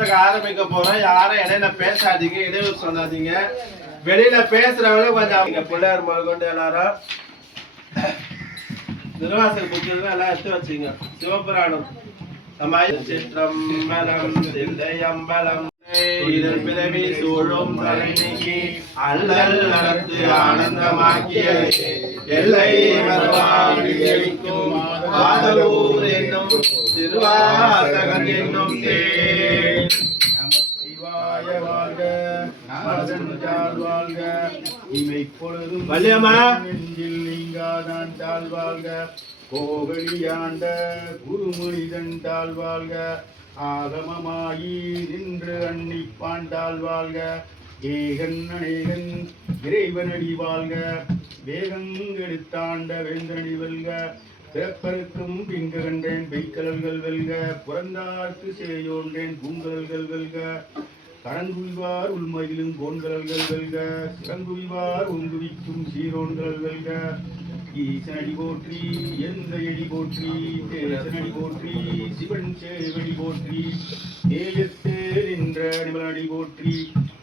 திருவாசக ஆரம்பிக்க போறோம். யாரும் இடையில பேசாதீங்க, இடையில சொல்லாதீங்க. வெளியில பேசுறவங்களே கொஞ்சம் அவங்க பிள்ளையார் கொண்டு எல்லாரும் திருவாசக புத்தகம் எல்லாம் எடுத்து வச்சுங்க. சிவபுராணம் சிற்றம்பலம் தில்லையம்பலம் இதன் பிறவி சூழும் தலை நீக்கி அல்லல் நடத்து ஆனந்தமாக்கிய எல்லை மறுவாக்கும் ஆதலூர் என்னும் திருவாசகம் என்னும் தேன். நமச்சிவாய வாழ்க, நமதஞ்சால் வாழ்க, இமை பொழுதும் வல்லியம்மா நெஞ்சில் நீங்காதான் தாழ் வாழ்க, கோவெளியாண்ட குருமுனிதன் தாழ் வாழ்க, ஆகமமாயி நின்று அன்னிப்பாண்டால் வாழ்க, ஏகன் அநேகன் இறைவனடி வாழ்க, வேகங்கெடுத்தாண்ட வேந்தனடி வெல்க, பிறப்பருக்கும் பிங்கு கண்டேன் பெய்கலல்கள் வெல்க, புறந்தார்க்கு சேயோன்றேன் பூங்கலல்கள் வெல்க, கடங்குவிவார் உள்மயிலும் கோன்கலல்கள் வெல்க, சிறங்குவிவார் உங்குவிக்கும் சீரோன்கள் வெல்க, ஈசனடி போற்றி எந்த எடி போற்றி தேசனடி போற்றி சிவன் சேவடி போற்றி ஏயத்தே நின்ற நிமலனடி போற்றி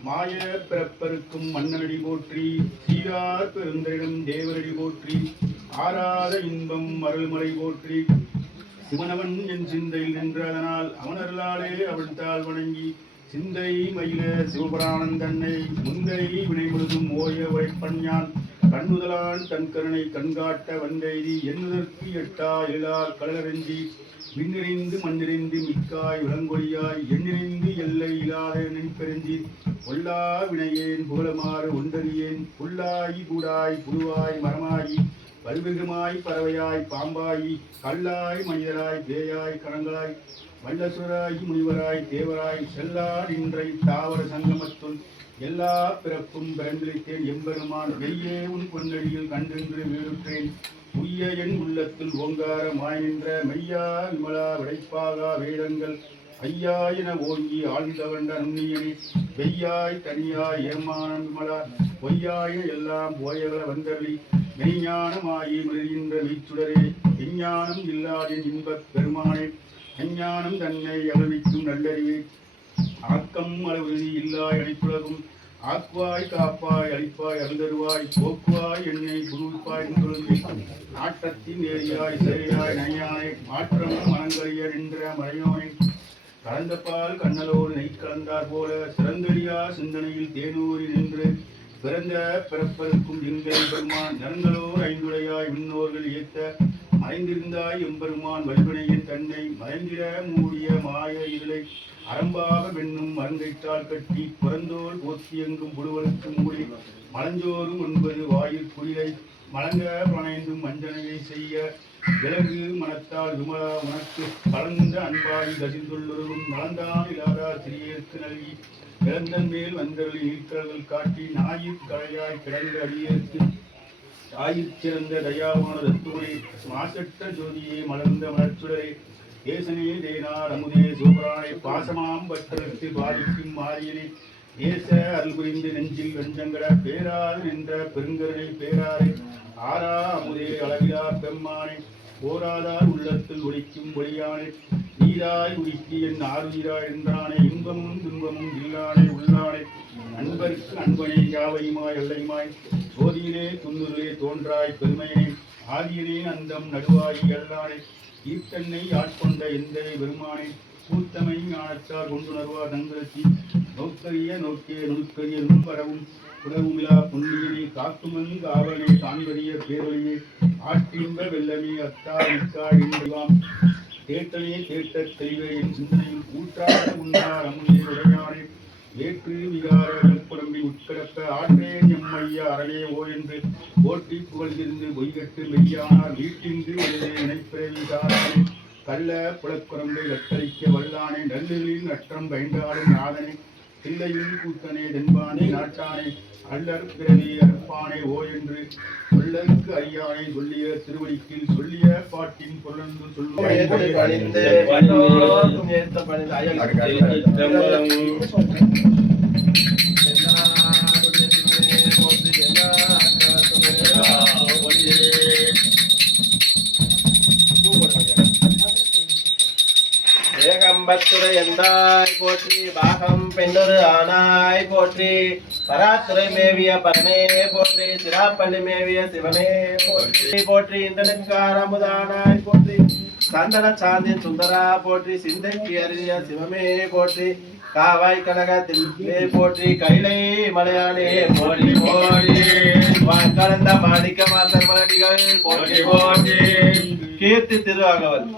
மாய பிறப்பருக்கும் மன்னனடி போற்றி சீரார் பெருந்தரிடம் தேவரடி போற்றி ஆராத இன்பம் அருள்மலை போற்றி சிவனவன் என் சிந்தையில் நின்ற அதனால் அவனர்களாலே அவள்தால் வணங்கி சிந்தை மயில சிவபுராணம் தன்னை முந்தை வினை முழுதும் ஓய உரைப்பஞ்ஞான் கண்ணுதலான் தன் கருணை கண்காட்ட வந்தெய்தி எண்ணுதற்கு எட்டா எழார் கடலறிஞ்சி விண்ணிறைந்து மண்ணிறைந்து மிக்காய் விளங்கொழியாய் எண்ணிறைந்து எல்லை இல்லாத நின்பெருந்தி பொல்லா வினையேன் புகழமாறு ஒன்றறியேன் புல்லாயி கூடாய் புழுவாய் மரமாயி பல்விகமாய் பறவையாய் பாம்பாயி கல்லாய் மனிதராய் பேயாய் கணங்களாய் வல்லசுராய் முனிவராய் தேவராய் செல்லா நின்றை தாவர சங்கமத்துள் எல்லா பிறப்பும் பிறந்திருத்தேன் எம்பெருமான் வெய்யே உன் பொன்னடியில் கண்டென்று வீடுற்றேன் உய்ய என் உள்ளத்தில் ஓங்கார மாய் நின்ற மெய்யா விமலா விடைப்பாகா வேதங்கள் ஐயா என ஓங்கி ஆழ்ந்தவண்ட நுண்ணியனே வெய்யாய் தனியாய் ஏமானம் விமலா பொய்யாய எல்லாம் போயவர வந்தள்ளி மெய்ஞானமாயி மிருகின்ற வீச்சுடரே விஞ்ஞானம் இல்லாத இன்பப் பெருமானே அஞ்ஞானம் தன்னை அழுவிக்கும் நல்லறிவே ஆக்கம் அளவு இல்லாய் அனைத்துலகும் ஆக்குவாய் காப்பாய் அளிப்பாய் அருந்தருவாய் போக்குவாய் என்னை குருவிப்பாய் நாட்டத்தின் ஏரியாய் சேரியாய் நையானை மாற்றம் மனங்கழிய நின்ற மறையோனை கலந்த பால் கண்ணலோடு நெய் கலந்தார் போல சிறந்தடியா சிந்தனையில் தேனூரி நின்று பிறந்த பிறப்பதற்கும் எங்கள் பெருமான் நரங்களோர் ஐந்துடையாய் விண்ணோர்கள் ஏத்த மறைந்திருந்தாய் எம்பெருமான் வல்வினையின் தன்னை மறைந்திட மூடிய மாய இருளை அறம்பாக வெண்ணும் மருந்தைத்தால் கட்டி புறந்தோல் போத்தியெங்கும் புடுவலுக்கு மூடி மலஞ்சோறும் என்பது வாயில் குயிலை மலங்க பணைந்தும் மஞ்சனையை செய்ய விலகு மனத்தால் விமலா உனக்கு கலந்த அன்பாய் கசிந்துள்ளொருவும் நலந்தான் இல்லாதா சிறியேற்கு நல்கி இழந்தன் மேல் வந்தவர்களை நீக்கல்கள் காட்டி ஞாயிற் கலையாய் கிடந்த அடியேற்கு தாயிற் சிறந்த தயாவான தத்துவனை மாசற்ற ஜோதியே மலர்ந்த மலர்ச்சுடரே தேசனே தேனார் அமுதே சோபரானை பாசமாம் பற்றத்து பாதிக்கும் மாரியனே தேச அல்புரிந்து நெஞ்சில் வெஞ்சங்கட பேராது நின்ற பெருங்கருணை பேராரை ஆரா அமுதே அளவிலா பெம்மானை போராதார் உள்ளத்தில் ஒழிக்கும் ஒளியானை நீராய் உயிக்கி என் ஆறுயிராய் என்றானே இன்பமும் துன்பமும் இல்லானே உள்ளானே நண்பருக்கு அன்பனை யாவையுமாய் எல்லையுமாய் சோதியிலே துண்ணுதலே தோன்றாய் பெருமையனே ஆதியனே அந்தம் நடுவாயி எல்லானே ஈர்த்தன்னை ஆட்கொண்ட எந்த பெருமானை கூத்தமை ஞானத்தால் கொண்டுணர்வார் தங்களுக்கு நோக்கரிய நோக்கிய நுணுக்கரிய நுண்பரவும் உடவுமிலா புண்ணியனை காக்குமன் காவலனை காண்பறிய பேரொழியே ஆற்றின்ப வெள்ளமே அத்தா நிற்கா என்றுவாம் தேட்டலே தேட்ட தெளிவே என் சிந்தனையில் ஊற்றாத உண்ணார் அமுதே உடையானே ஏற்று விகார வெப்புடம்பி உட்கிடப்ப ஆற்றேன் எம்மையா அறவே ஓ என்று போற்றி புகழ்ந்திருந்து பொய்கட்டு மெய்யானார் வீட்டின்று எழுதே இணைப்பிறவி சாரானே கள்ள புலக்குரம்பை கட்டளிக்க வல்லானே நல்லுகளில் நற்றம் பயன்றாடும் நாதனே தில்லையில் கூத்தனே தென்பானே நாட்டானே அல்லற் பிறவி அற்பானே ஓ என்று சொல்லற்கு அறியானை சொல்லிய திருவடிக்கில் சொல்லிய பாட்டின் பொருளந்து சொல்லுவாய் பத்துரை எந்தாய் போற்றி பாகம் பெண்ணொரு ஆனாய் போற்றி பராத்துரை மேவிய பரனே போற்றி சிராப்பள்ளி மேவிய சிவனே போற்றி போற்றி இந்தனுக்கார அமுதானாய் போற்றி சந்தன சாந்தி சுந்தரா போற்றி சிந்தைக்கு அறிய சிவமே போற்றி காவாய் கனகத்திலே போற்றி கைலை மலையானே போற்றி போற்றி கலந்த மாணிக்க மாசர் மலடிகள் போற்றி போற்றி கீர்த்தி திருவாகவன்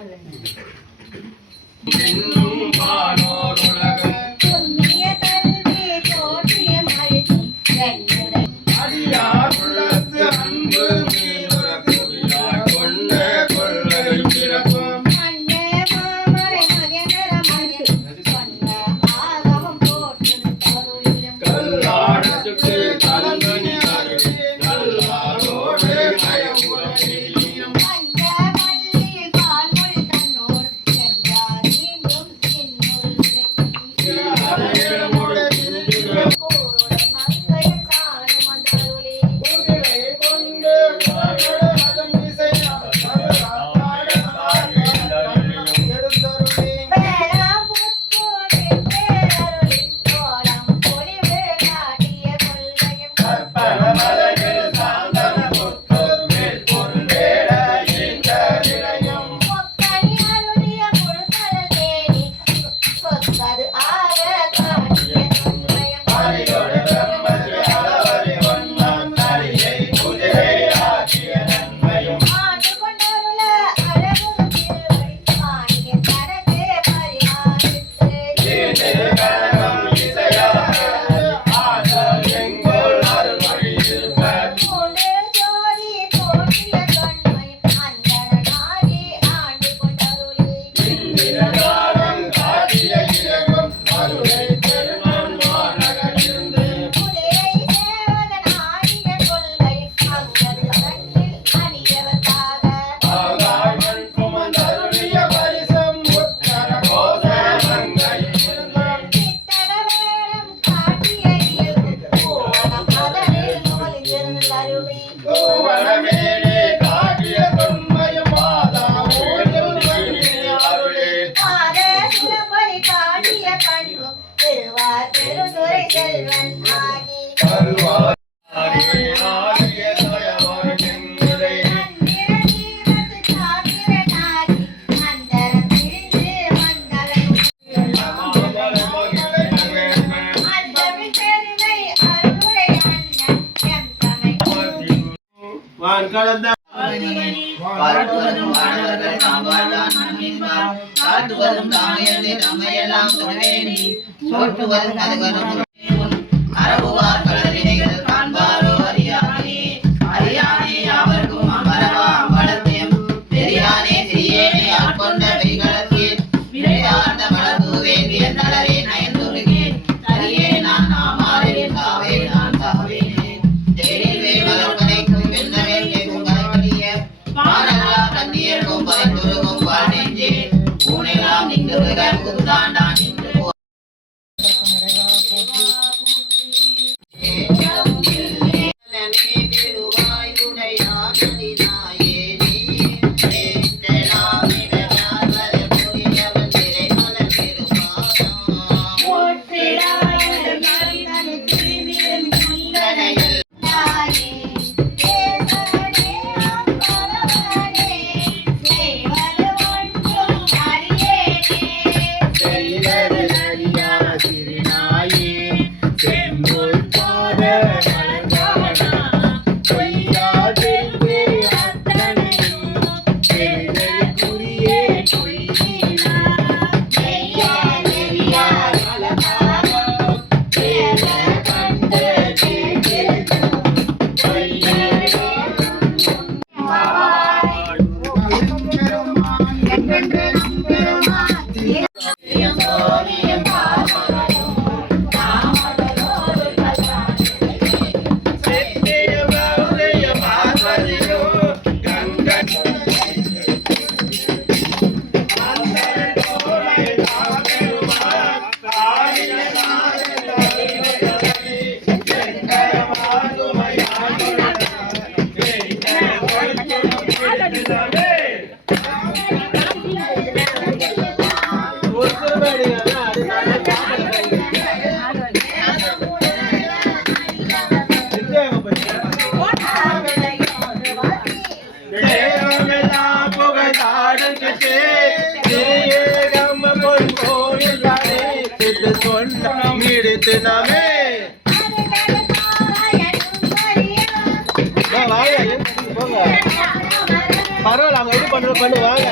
பரவாயில்ல அவங்க எப்படி பண்றது பண்ணுவாங்க.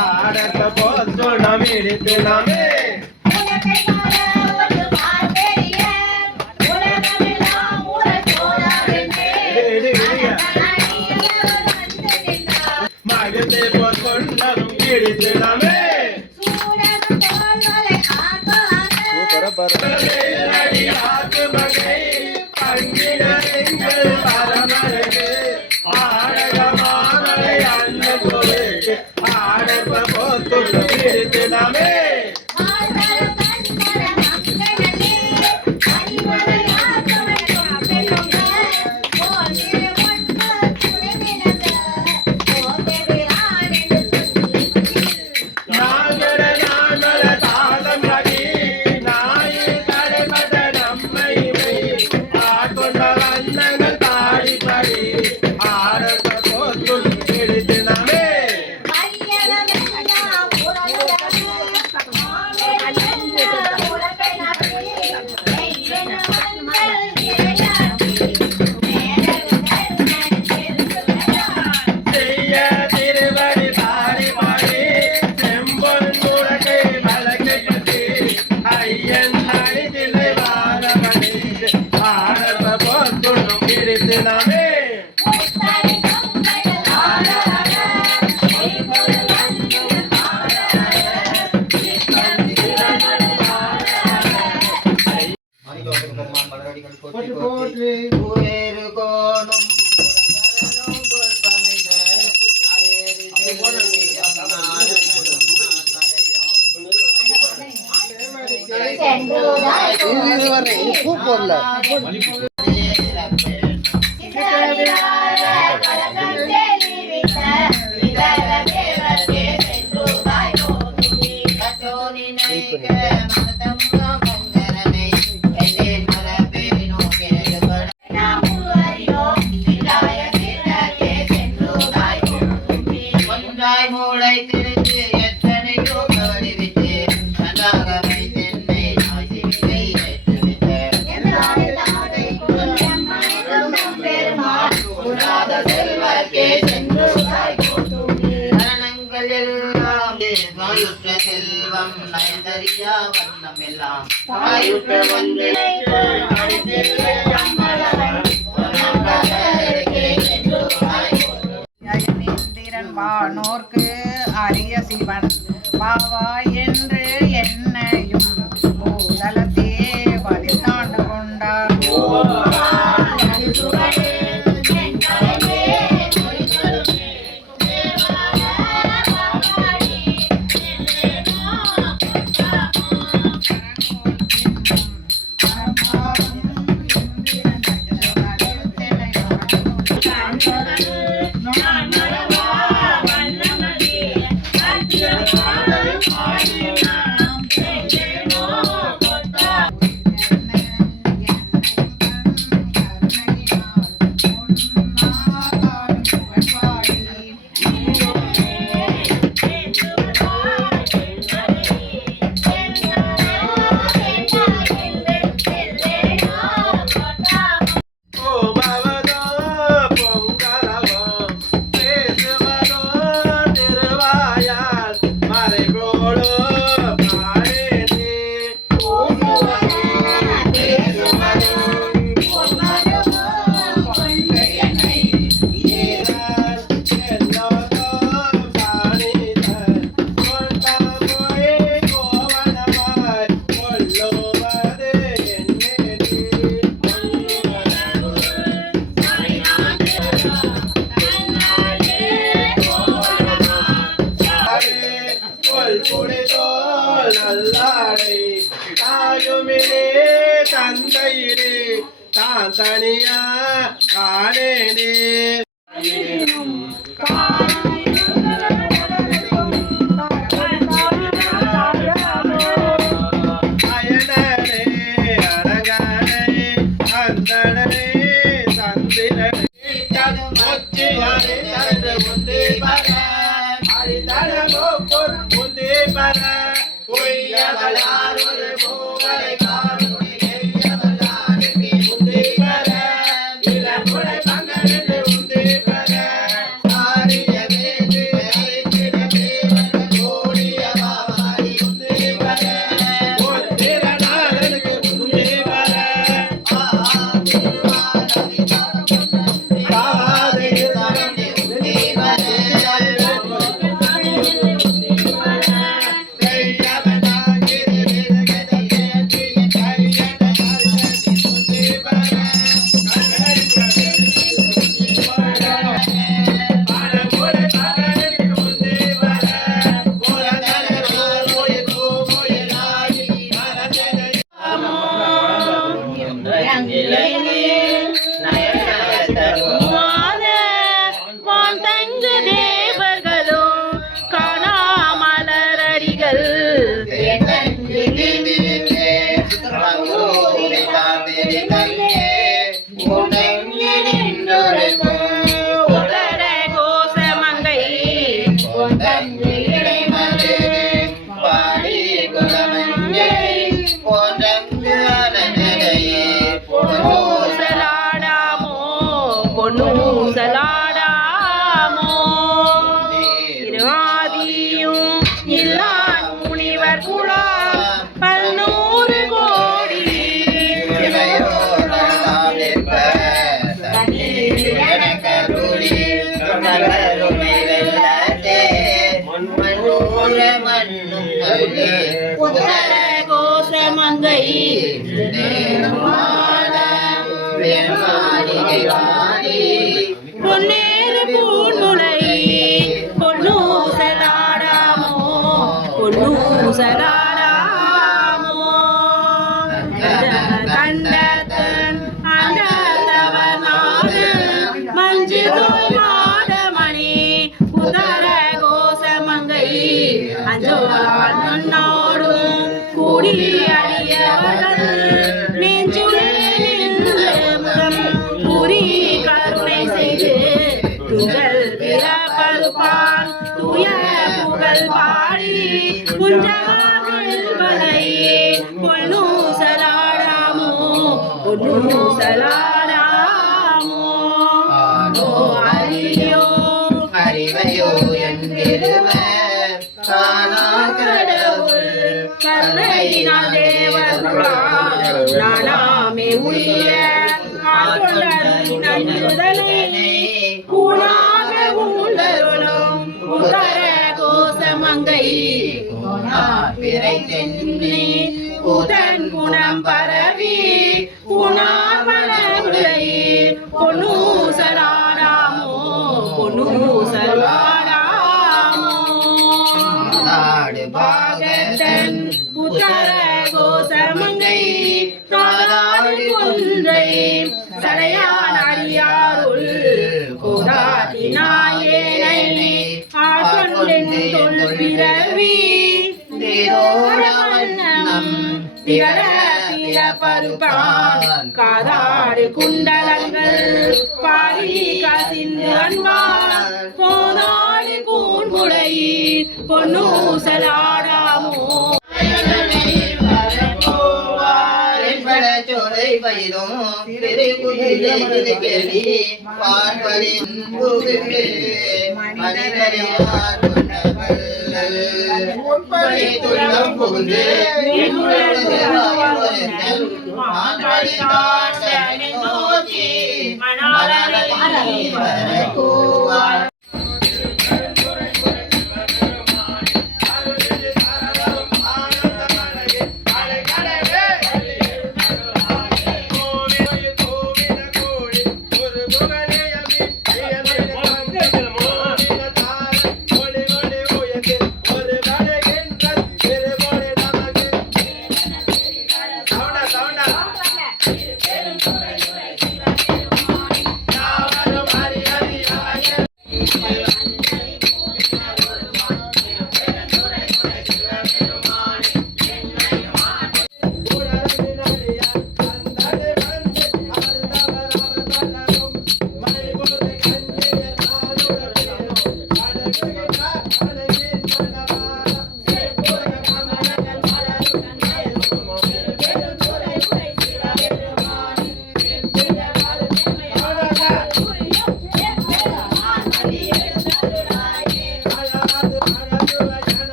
ஆடத்த போது நாம் எடுத்து நாமே மகத்தை போதும் எடுத்து நாமே செல்வம் நயந்தறியா வண்ணமெல்லாம் தாயுற்ற வந்து வானோர்க்கு அரிய சிவன் பாவா என்று என்னையும் பூதலத்தே வலித்தாண்டு கொண்டார். தந்தையிலே தான் தனியா காணேனே அயனே அழகானே அந்தனே சந்திரனே ஒச்சியானே தந்து அடித்தளமோ முந்தி பர பொய்யவளார் ஒரு பூவரை காணும் எய்யவளார் முந்தி பர இளமுறை பங்கெடுத்து முந்தி பர ஆரிய வேண்டு ஐந்திர தேவர்கள் ஓடிய மாவாடி முந்தி பர ஒரு திறனாளனுக்கு முந்தி பர பொன்னேறு பூநுலை பொன்னூசலாடாமோ பொன்னூசலாடாமோ தண்டத்தன் அண்டத்தவனான மஞ்சு மாடமணி உதர கோசமங்கை அஞ்சோரான் நன்னோடும் கூடி அடியவர்கள் நெஞ்சுளே புரி கருணை செய்து துங்கள் பிறப்பருப்பான் துய புகழ் பாடி குஞ்சவனை பொன்னூசலாடாமோ பொன்னூசலாடாமோ அறியோ அறிவையோ என்றிருவர் காணா கடவுள் கருணையினால் தேவர்களால் நானாமே உரிய கூணாக உண்டருளும் உதர கோசமங்கை பிறை தென்னி உதன் குணம் பரவி உணார் வளமுறை பொன்னூசலாடாமோ பொன்னூசலாடாமோ நாடு பாகத்தன் உதர கோசமங்கை தாராடு கொன்றை சடையான் அடியாருள் கோடாதினாயேனை ஆட்கொண்டென் தொல் பிறவி தேரோடவண்ணம் திகழ பிறப்பருப்பான் காதாடு குண்டலங்கள் பாடி கசிந்து அன்பான் போதாடு பூன்முளை பொன்னூசலாடாமோ சோலை பயிரும் பெருகுதிரை கேள்வி பார்வரின் மனிதரையார் துள்ளம் புகுந்து நோக்கி மணாலை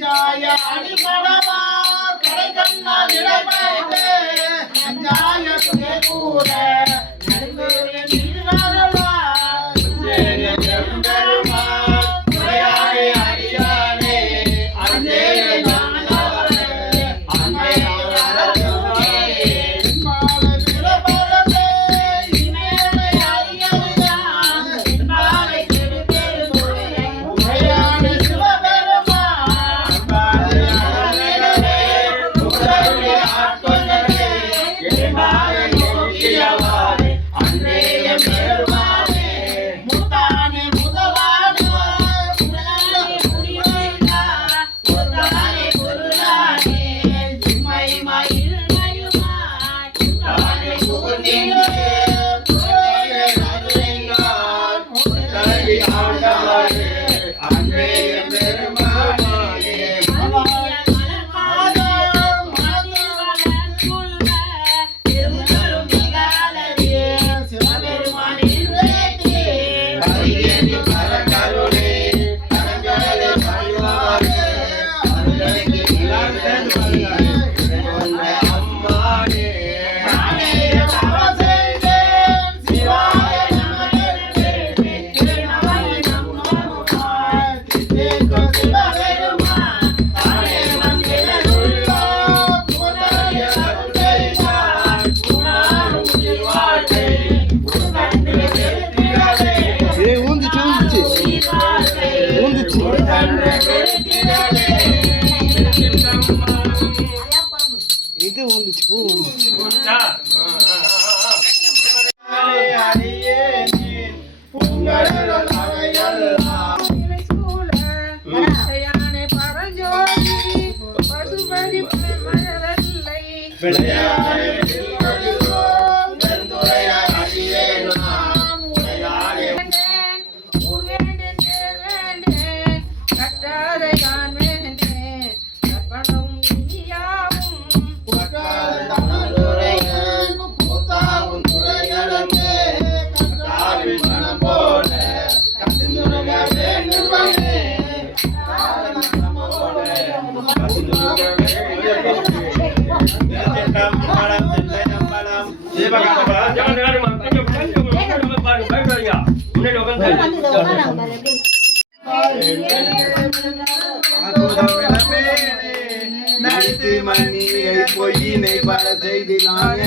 Jaya இது வந்துச்சு பூ நடித்து மண்ணியை பொய்யினை பல செய்து நான்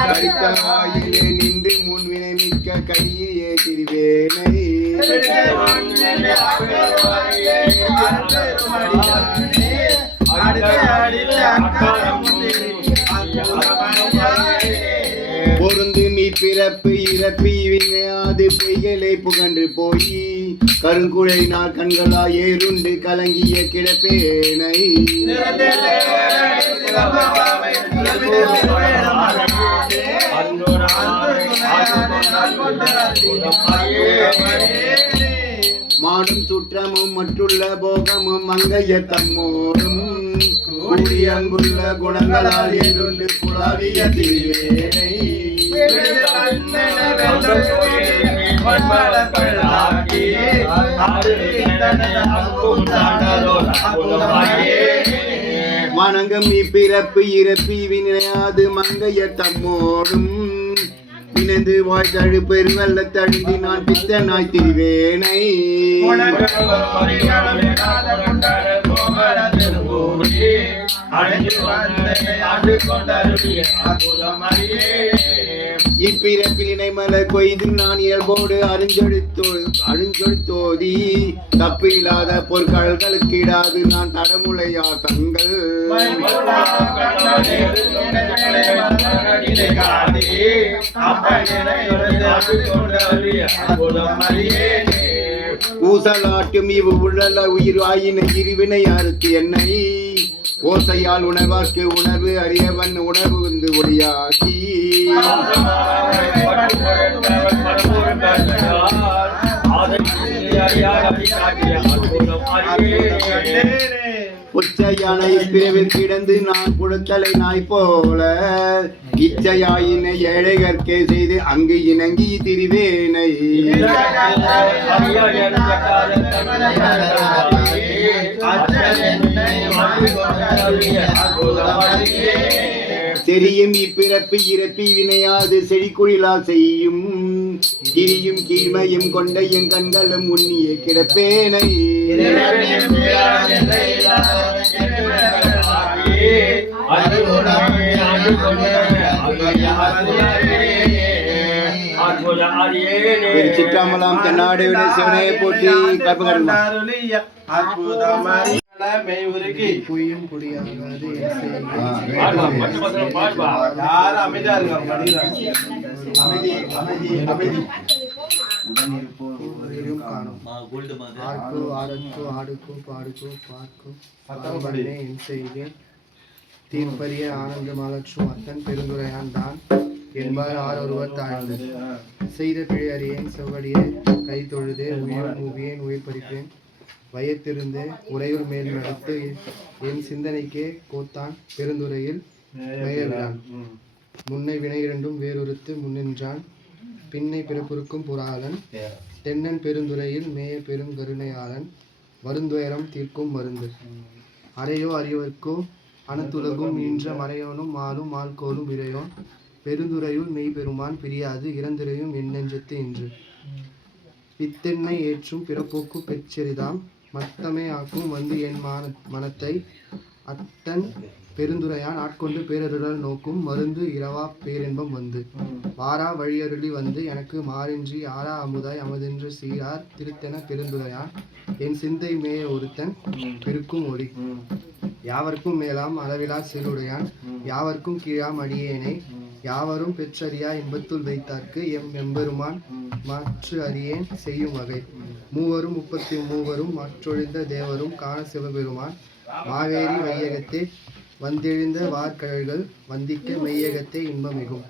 கடித்த வாயிலே நின்று முன்வினை மிக்க கையே திரிவேனை பொருந்து மீ பிறப்பு இறப்பி வினையாது பொய்களை புகன்று போய் கருங்குழையினால் கண்களா ஏறுண்டு கலங்கிய கிடப்பேனை மாடும் சுற்றமும் மற்றுள்ள போகமும் மங்கைய தம்மோடும் கூடி அங்குள்ள குணங்களால் ஏறுண்டு குழாவிய திரிவேனை வணங்கம் இப்பிறப்பு இறப்பி வினையாது மங்கைய தம்மோடும் இணைந்து வாழ்த்தழு பெருவல்ல தழுந்தி நான் பித்தனாய் திரிவேனை இப்பிறப்பிலினை மலர் கொய்து நான் இயல்போடு அருஞ்சொழுத்தோதி தப்பு இல்லாத பொற்கடல்களுக்கு இடாது நான் தடமுலையா தங்கள் ஊசலாட்டும் இவு உழல உயிர் ஆயின இருவினை அறுத்து என்னை ஓசையால் உணர்வாக்கு உணர்வு அறியவன் உணர்வு வந்து ஒளியாக்கி உச்சையான இப்பிரவில் கிடந்து நான் குழுத்தலை நாய் போல இச்சையாயின ஏழைகற்கே செய்து அங்கு இணங்கி திரிவேனை தெரியும் இப்பிறப்பு இறப்பி வினையாது செழிக்குழிலா செய்யும் கிரியும் கீழ்மையும் கொண்ட என் கண்களும் உன்னிய கிடப்பேனை சித்தாமலாம் தென்னாடு சிவனையை போற்றி பொய்யும் குடியாகாது தீர்ப்பரிய ஆனந்த மாலட்சும் அத்தன் பெருந்துரையான் தான் என்பார் ஆரொருவர் தாழ்ந்து செய்த பிழை அறியேன் செவ்வடியே கை தொழுதே உயிர் மூவியேன் உயிர் பறிப்பேன் வயத்திருந்தே உரையுள் மேல் நடத்து என் சிந்தனைக்கே கோத்தான் பெருந்துரையில் மேயவிடான் முன்னை வினை இரண்டும் வேறொருத்து முன்னின்றான் பின்னை பிறப்புறுக்கும் புறாளன் தென்னன் பெருந்துரையில் மேய பெருங்கருணையாளன் வருந்துயரம் தீர்க்கும் மருந்து அறையோ அறியவர்க்கோ அனத்துலகும் ஈன்ற மறையோனும் மாலும் மால்கோலும் இறையோன் பெருந்துரையுள் மெய் பெருமான் பிரியாது இறந்துரையும் என் நெஞ்சத்து இன்று பித்தென்னை ஏற்றும் பிறப்போக்கு பெற்றெரிதாம் மத்தமே ஆக்கும் வந்து என் மனத்தை அத்தன் பெருந்துரையான் ஆட்கொண்டு பேரருளல் நோக்கும் மருந்து இரவா பேரின்பம் வந்து வாரா வழியருளி வந்து எனக்கு மாறின்றி ஆறா அமுதாய் அமுதென்று சீரார் திருத்தென பெருந்துரையான் என் சிந்தை மேய ஒருத்தன் பெருக்கும் ஒளி யாவர்க்கும் மேலாம் அளவிலா சீருடையான் யாவர்க்கும் கீழாம் அடியேனை யாவரும் பெற்றறியா இன்பத்துள் வைத்தார்க்கு எம்பெருமான் மாற்று அறியேன் செய்யும் வகை மூவரும் 33 மற்றொழிந்த தேவரும் காண சிவபெருமான் மாவேரி வையகத்தே வந்தெழுந்த வார்கழல்கள் வந்திக்க மெய்யகத்தே இன்பமிகும்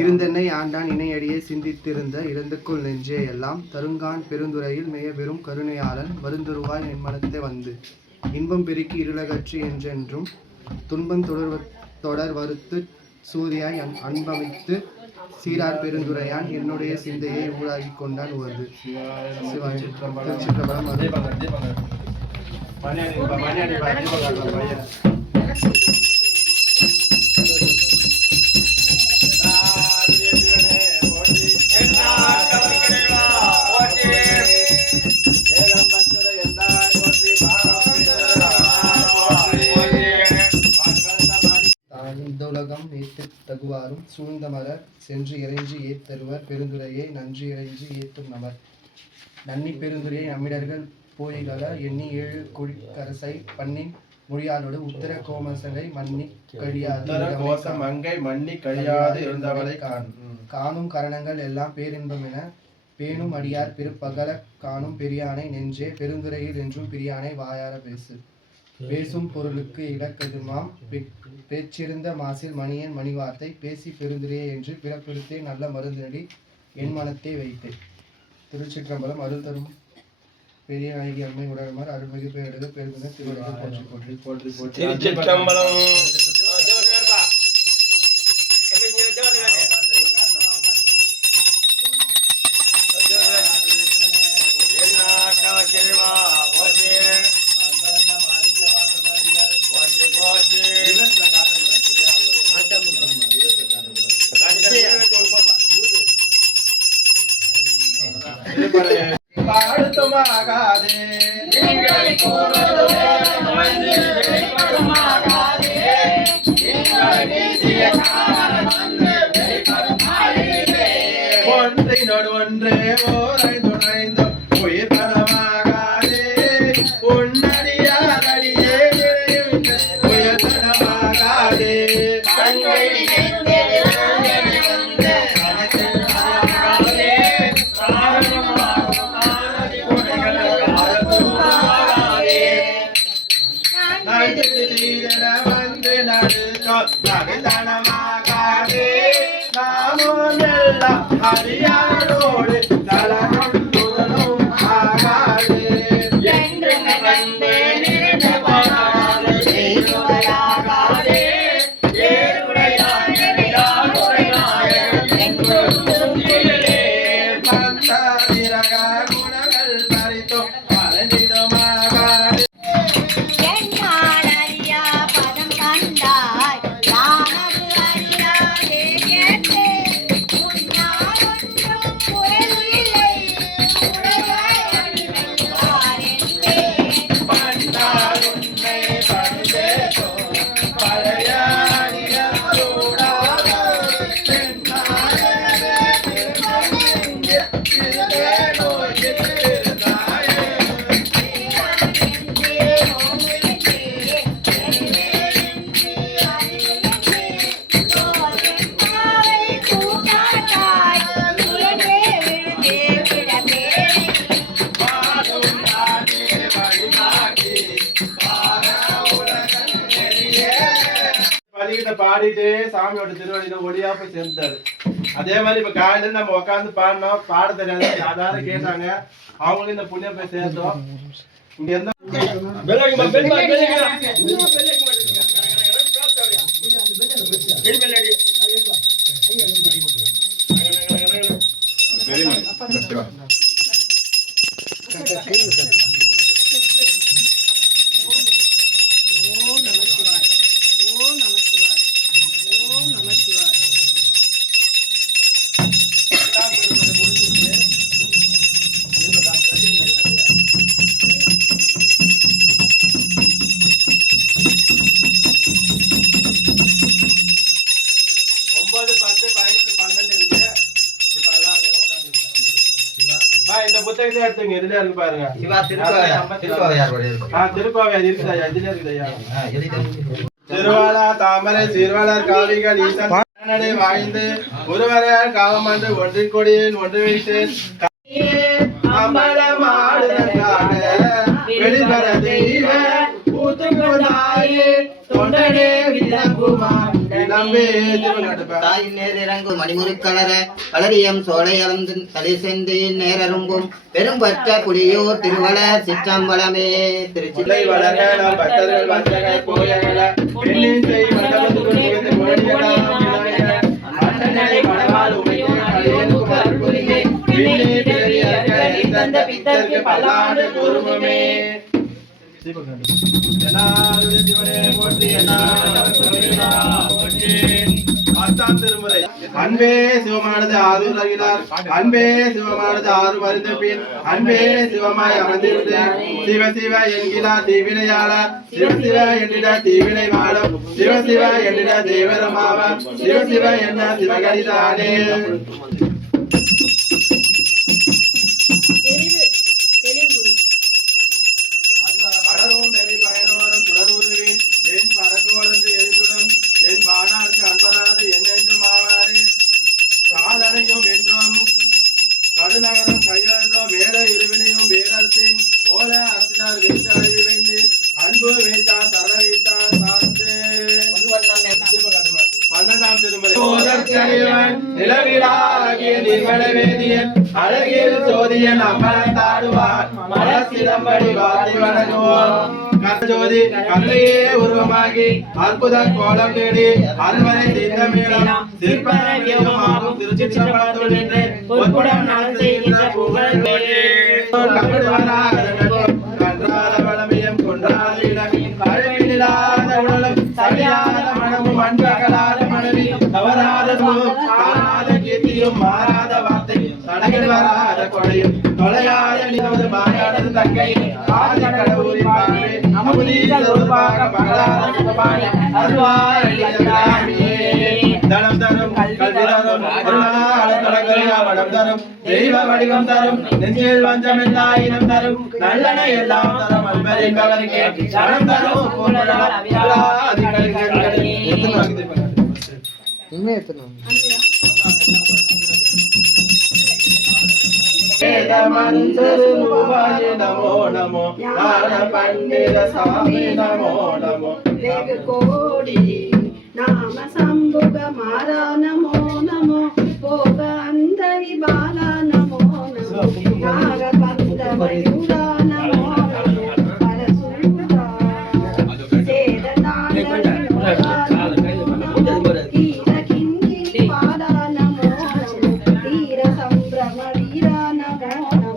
இருந்தென்னை ஆண்டான் இணையடியே சிந்தித்திருந்த இறந்துக்குள் நெஞ்சே எல்லாம் தருங்கான் பெருந்துறையில் மேயபெரும் கருணையாளன் மருந்துருவாய் என் மனத்தை வந்து இன்பம் பெருக்கி இருளகற்றி என்றென்றும் துன்பம் தொடர் வருத்து சூரியாய் அன்பமைத்து சீரார் பெருந்துரையான் என்னுடைய சிந்தையை ஊழாகி கொண்டான் உவது திருச்சிற்றம்பலம் இந்தவுலகம் ஏற்று தகுவாரும் சூழ்ந்த மலர் சென்று இறைஞ்சி ஏத்தருவர் பெருந்துரையை நன்றி இறைஞ்சி ஏத்தும் நபர் நன்னி பெருந்துரையை நம்மிடர்கள் போய்கள எண்ணி 7 குழிக்கரசை பண்ணி மொழியாளோடு உத்தர கோமசலை மன்னி கழியாது இருந்தவரை காணும் கரணங்கள் எல்லாம் பேரின்பம் என பேணும் அடியார் பிற்பகல காணும் பெரியானை நெஞ்சே பெருந்துரையில் என்றும் பிரியானை வாயார பேசும் பொருளுக்கு இலக்கதுமாம் பேச்சிருந்த மாசில் மணியன் மணிவார்த்தை பேசி பெருந்துரையே என்று பிறப்பிருத்தே நல்ல மருந்தடி என் மனத்தை வைத்தேன். திருச்சிற்றம்பலம் அருள் தரும் பெரிய நாயகி அம்மை உடன்மார் அருள்மிகு பேரெழுத பெருமித திருவள்ளுவர் போற்றி போற்றி போற்றி போற்றி. திருச்சிற்றம்பலம். பாடுத்துமாகாதே ஒன்றினோடு ஒன்றே ஓரைந்துணைந்து உயிர் பரமாகாதே உன்னடியாரடியே உயிர் பரமாகாதே வந்து நடுத்தனமாகாதே நாமோனெல்லாம் ஹரியாரோடு தலகொண்டுதலும் ஆகாதே என்று கண்டே நின்று போனாலே ஏழுடையாகாதே ஏழுடையாய் மந்த விரக குணங்கள் பறித்தோ பலனிடமாகாதே பாடிட்டு சாமியோட திருவடியில ஒளியா போய் சேர்ந்தாரு. அதே மாதிரி இப்ப காலையில நம்ம உட்காந்து பாடினோம், பாட தெரியாது சாதாரண கேட்டாங்க, அவங்களும் இந்த புண்ணியம் போய் சேர்த்தோம். இங்க இருந்தா எடுத்துங்க இதுல இருக்கு பாருங்க சிவா திருக்கோவையார் திருக்கோவையார் இருக்குது ஐயா இதுல இருக்குது ஐயா திருவாளா தாமரை சீர்வாளர் காவிகள் ஈசன் வாழ்ந்து ஒருவரால் காவம் வந்து ஒன்றின் கொடியேன் ஒன்று வைத்தேன் அம்பலமாடுதற்காக வெளிவர தெய்வ ஊத்துக்குதாயே தொண்டனே விளங்குமா நம்பே தாயின் நேர் இறங்கும் மணிமுறிக்கலர களரியம் சோலை அளந்து தலை செந்து நேரரும்பும் பெரும்பற்ற புலியூர் திருவளர் சிற்றம்பலமே சிலை வளர நாம் பக்தர்கள் வந்தக போயகள பெண்ணின் செய் மண்டபத்துக்கு முரடிகளா அண்ணனை மணவாள் உமையே அடியனுக்கு பற்புரியே பின்னே பிறவியற்க தந்த பித்தர்க்கு பல்லாண்டு கூறுமே அன்பே சிவமானது ஆரூர் அகிலார் அன்பே சிவமானது ஆறு மருந்து பின் அன்பே சிவமாய் அமர்ந்திருந்து சிவ சிவ என்கிலா தீவினையாளர் சிவ சிவ என்றிட தீவினை மாடும் சிவ சிவ என்றிட தேவரமாவ சிவ சிவ என்ன சிவகரிதானே படரும் நெறி பயணவரும் தொடர்வுருவின் என் பறக்கு வளர்ந்து எரிதுடன் என் மாணாருக்கு அன்பராது என்னென்றும் ஆவாரே காதலையும் என்றும் கடுநகரம் கையெழுத்தோ மேல இருவினையும் வேறத்தின் கோல அரசினார் வென்று அழிவு வேண்டீர் அன்பு வைத்தார் சரண வைத்தார் சார்ந்து 12ஆம் திருமுறை நிலவிலாகிய நிர்மல வேதியன் அழகில் சோதியன் அம்பலத்தாடுவார் மனசிலம்படி வாதி வணங்குவோம் கஜோதி கல்லையே உருவமாகி அற்புத கோலம் தேடி அல்வரை திண்டமேளம் சிற்பரவியமாகும் திருச்சிற்றம்பலத்துள் நின்று பொற்புடம் நலம் செய்கின்ற புகழ் கன்றாத வளமையும் கொன்றாத இடமின் கழுவில்லாத உடலும் சரியாத மனமும் அன்பகலாத மனைவி தவறாத காணாத கீர்த்தியும் மாறாத வார்த்தை தடைகள் வராத கொடையும் தொலையாத நிலவது மாறாத தங்கை ஆதி கடவுளின் பார்வை அமுதீத உருவாக மகளாத சுகபாணி அருவார் தனம் தரும் கல்வி தரும் வடம் தரும் தெய்வ வடிவம் தரும் நெஞ்சில் வஞ்சமில்லா இனம் தரும் நல்லன எல்லாம் தரும் அன்பரின்பவருக்கே தனம் தரும் நமோ நமோ பண்டித சாமி நமோ நமோ கோடி நாம சம்புக மாறா நமோ நமோ போக அந்தரி பாலா நமோ நமோ நாக பந்த மயூரா நமோ நமோ பரசூரா சேதனான கீர கிங்கினி பாலா நமோ நமோ தீர சம்பிரம வீரா நமோ நமோ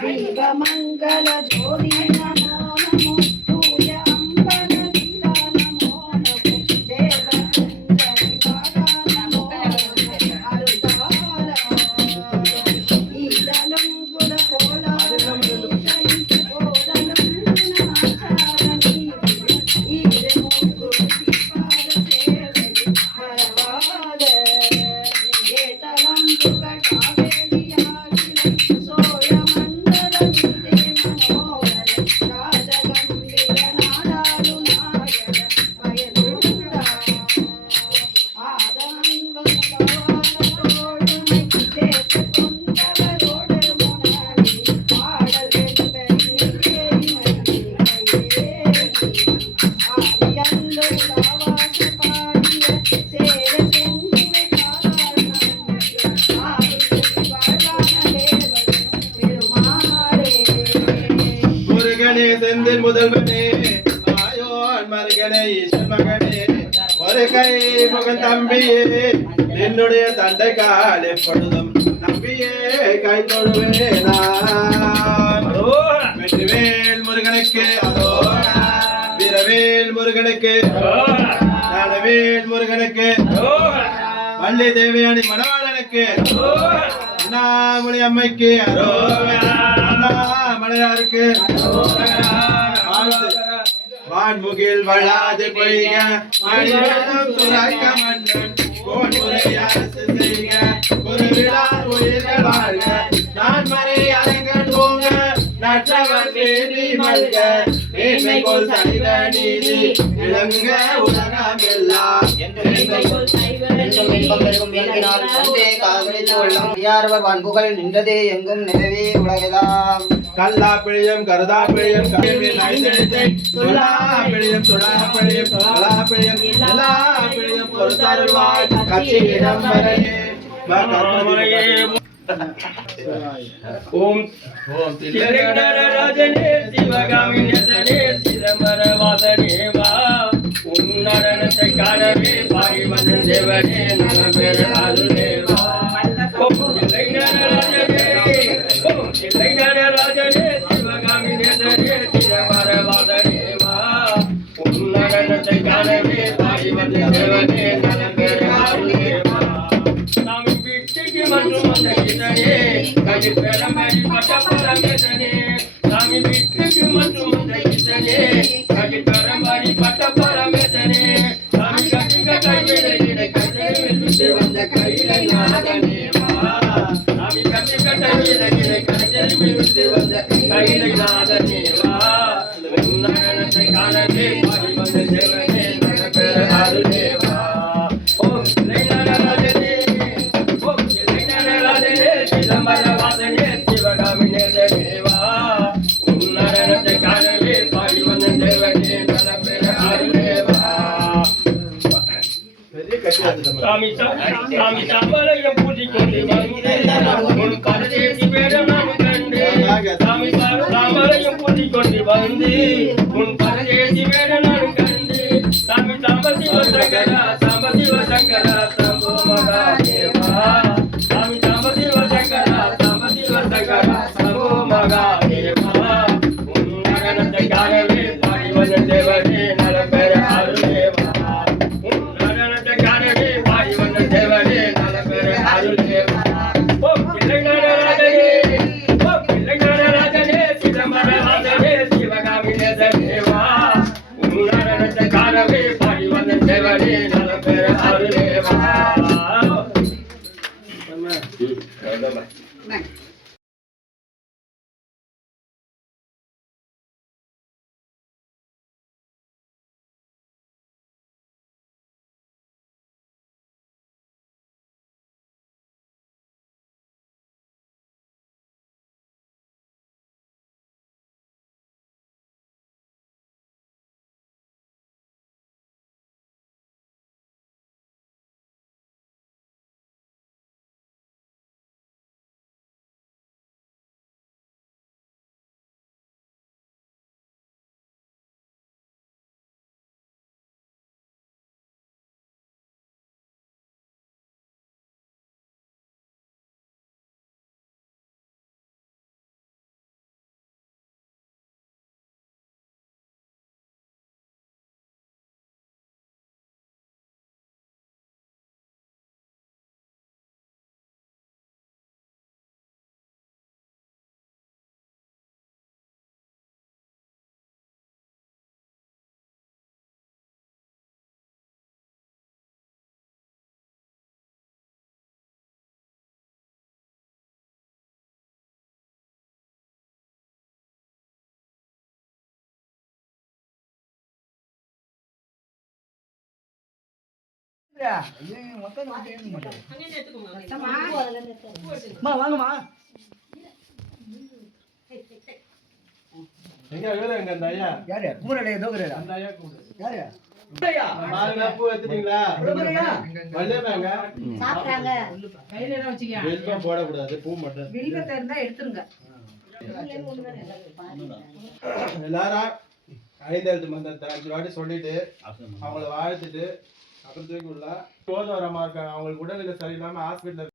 தீப மங்கள ஜோதி நமோ நமோ தூய அம்பல வீரா நமோ நமோ தேவ குஞ்சரி பாலா நமோ நமோ அருள்தாரா ஈரலும் குல கோலாரம் ஓரலும் நாச்சாரணி ஈரமும் குருதி பாத சேவை மரவாத ஏதலம் புக காவேரி ஆகிலை சோழ மண்டல விதே மனோகர ராஜகம்பிர நாடாளு நாயக பயலூரா ஆதவன்வன பவானத்தோடுமை தேற்ற கொண்டவரோடு முனாடி பாடல் வெண்பெண் நிற்கேரி மயிலே ஆதியந்தோ தாவாச பாடிய சேர செங்குவை காரணம் முருகனே செந்தில் முதல்வனே ஆயோன் மருகனே ஈசன் மகனே ஒரு கை முகன் தம்பியே என்னுடைய தண்டை கால் எப்பொழுதும் நம்பியே கை தொழுவே நான் வெற்றிவேல் முருகனுக்கு அரோகரா வீரவேல் முருகனுக்கு ஞானவேல் முருகனுக்கு வள்ளி தேவயானி மணவாளனுக்கு அண்ணாமலை அம்மைக்கு அண்ணாமலையாருக்கு வான்முகில் வளாது பொய்க மணிவெள்ளம் சுரக்க மன்னன் கோன் முறை அரசு செய்க ஒரு விழா உயிர்கள் வாழ்க மற்றவர் பேரி மல்க மேன்மைகொள் சைவ நீதி விளங்க உலகமெல்லாம் வான்புகள் நின்றதே எங்கும் நிலவே உலகெல்லாம் கல்லா பிழையும் கருதா பிழையும் சொல்லா பிழையும் சுடா பிழையும் கலா பிழையும் எல்லா பிழையும் பொறுத்தருள்வாய் கட்சி இடம்பரையே ஓம் ராஜனே சிவகாமி நேசனே சிதம்பர வாசனே வா உன் நடனத்தை காணவே பாரி வந்த தேவனே நல்ல பேர் அருளேவா ஓம் ராஜனே சிவகாமி நேசனே சிதம்பர வாசனே வா உன் நடனத்தை காணவே பாரி வந்த தேவனே நல்ல பேர் அருளேவா சாமி வீட்டுக்கு மற்றும் வந்த கிட்டனே கை பெறமணி பட்ட பரமேசனே சாமி வீட்டுக்கு மற்றும் வந்த கிட்டனே கை பெறமணி பட்ட பரமேசனே சாமி கட்டிக்க கையிலே கையில் விட்டு வந்த கையிலே நாதனே வா சாமி கட்டிக்க கையிலே கையில் விட்டு வந்த கையிலே நாதனே வா உன்னதனத்தை காணவே பாடி வந்த தேவனே நரபெற அருளேவா ஓம் லைலராஜனே சிவகாமி நேசனேவா உன்னதனத்தை காணவே பாடி வந்த தேவனே நலப்பெற அருளேவா சாமி சாம்பலையும் பூஜிக்கொண்டு உன் பரதேசி வேடம் நாம் கண்டு சாமி சாம்பலையும் பூஜிக்கொண்டு வந்து உன் பரதேசி வேடம் நான் கண்டு சாமி சாம்ப சிவ சங்கரா சம்போ மகாதேவா சாமி சாம்ப சிவ சங்கரா சம்போ மகாதேவா உன் நடனத்தை காணவே பாடி வந்த தேவனே நலப்பெற அருளேவா உன் நடனத்தை காணவே பாடி வந்த தேவனே நலப்பெற அருளேவா ஓ பிள்ளை நடராஜனே சிதம்பர வாசனே சிவகாமி நேசனேவா உன் நடனத்தை காணவே பாடி வந்த தேவனே நலப்பெற அருளேவா வாங்கம்மா எங்க வேறங்க அந்த ஐயா யாரு கூரலே தோகரே அந்த ஐயா கூடு யாரு மாங்க பூ எடுத்துட்டீங்களா வள்ளேங்க சாப்பிடுறாங்க கையில எல்லாம் வச்சிக்க வெல்கம் போட கூடாது பூ மட்டும் வில்வத்தை இருந்தா எடுத்துருங்க எல்லாரும் ஐந்தெழுத்து மந்திரத்தை 5 வாட்டி சொல்லிட்டு அவங்கள வாழ்த்துட்டு அப்புறம் தூக்கி விடலாம் சோதரமா இருக்காங்க அவங்களுக்கு உடல்நிலை சரியில்லாம ஹாஸ்பிட்டல்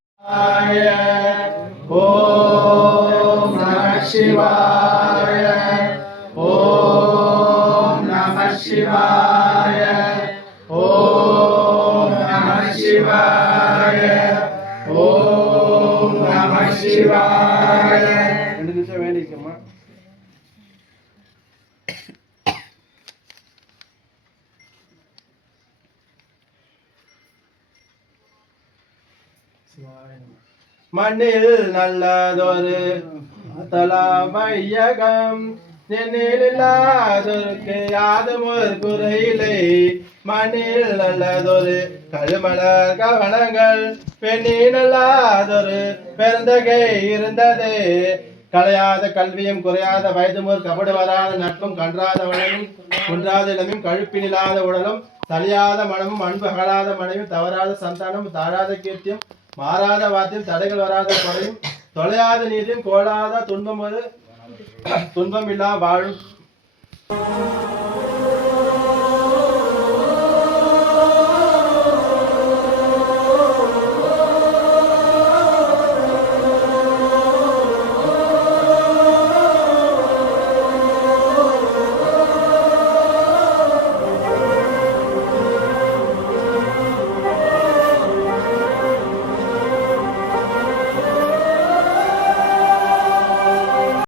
ஓம் நம சிவாய ஓம் நம சிவாய ஓம் நம சிவாய ஓம் நம சிவாய 2 நிமிஷம் வேண்டிக்கமா மண்ணில் நல்லதொரு வையகம் நின்னில்லாதொருக்கு யாதும் ஒரு குறையில்லை மண்ணில் நல்லதொரு கழுமலர் கவனங்கள் பெண்ணில் அல்லாதொரு பெருந்தகை இருந்ததே கலையாத கல்வியும் குறையாத வயதுமோர் கபடு வராத நட்பும் கன்றாத வளமும் குன்றாத இளமையும் கழுப்பினில்லாத உடலும் தலியாத மனமும் அன்பு அகலாத மனையும் தவறாத சந்தானமும் தாழாத கீர்த்தியும் மாறாத வாத்தியம் தடைகள் வராத குறையும் தொலையாத நீதியும் கோலாத துன்பம் இல்லா வாழும்